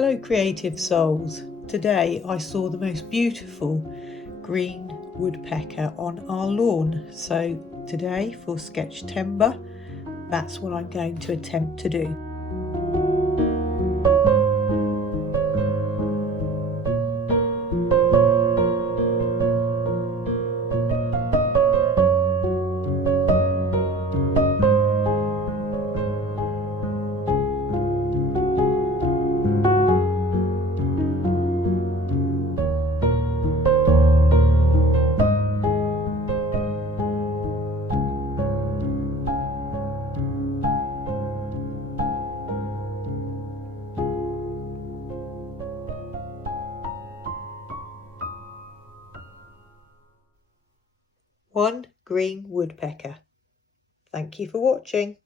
Hello creative souls. Today I saw the most beautiful green woodpecker on our lawn. So today for Sketchtember, that's what I'm going to attempt to do. One green woodpecker. Thank you for watching.